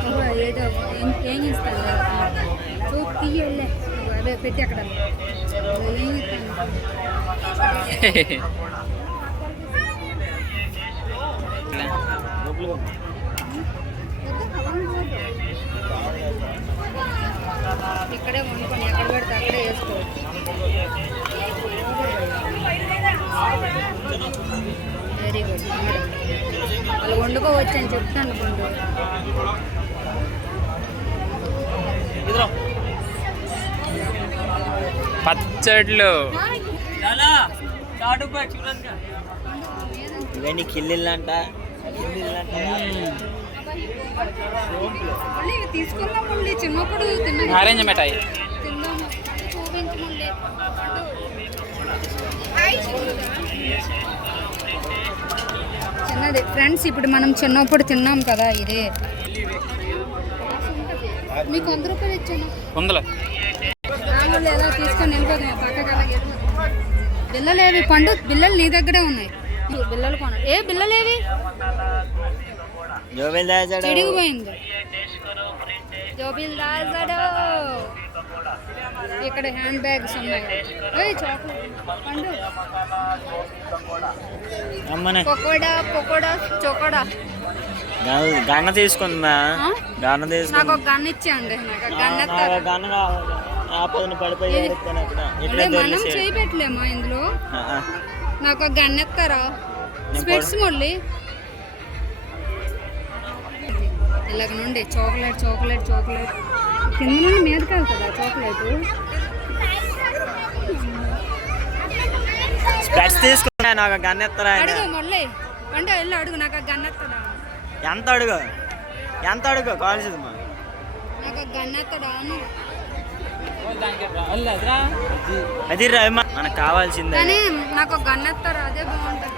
ఓహో, ఏదో ఏం- ఏం ఇస్తాను చూపు తీయలే అదే పెట్టి అక్కడ. ఏం ఇస్తాను ఇక్కడే వండుకొని ఎక్కడ పెడితే అక్కడే వేసుకోవచ్చు. వాళ్ళు వండుకోవచ్చు అని చెప్తాను అనుకోండి పచ్చళ్ళు ఇవన్నీ కిల్లిళ్ళంట మళ్ళీ చిన్నప్పుడు చూపించమండి చిన్నది ఫ్రెండ్స్ ఇప్పుడు మనం చిన్నప్పుడు తిన్నాం కదా ఇది. మీకు వంద రూపాయలు ఇచ్చాను. రాములు ఎలా తీసుకొని వెళ్ళిపోతాం పక్కకి అలాగే వెళ్ళిపోతాం. బిల్లలేవి పండు బిల్లలు నీ దగ్గరే ఉన్నాయి. బిల్లలు కొన ఏ బిల్లలేవి జోబిల్ జోబిల్ రాజాడు ఇక్కడ హ్యాండ్ బ్యాగ్స్ ఉన్నాయి. పండు. పకోడా పకోడా చొకోడా. గన్న- గన్న తీసుకుందా? గన్న నాకు తీసుకుందా? ఒక గన్ ఇచ్చేయండి. నాకు గన్ ఆపదను పడిపోయి మనం దొరికేసాడు. చేయి పెట్టలేమా ఇందులో. నాకు ఒక గన్ ఎత్తారా? స్పెట్స్ మళ్ళీ? ఇలాగ నుండి చాక్లెట్ చాక్లెట్ చాక్లెట్. కింద నుండి మీదకి వెళ్తుందా? చాక్లెట్? తీసుకున్నా నాకు గన్న ఎత్తరా అడుగు మళ్ళీ అంటే వెళ్ళి అడుగు. నాకు గన్ ఎత్తడా? ఎంత అడుగు? ఎంత అడుగు? కావాల్సింది మా నాకు గన్ ఎత్తడా అది రా. మనకు కావాల్సిందే. కానీ నాకు గన్ ఎత్తారా? అదే బాగుంటుంది.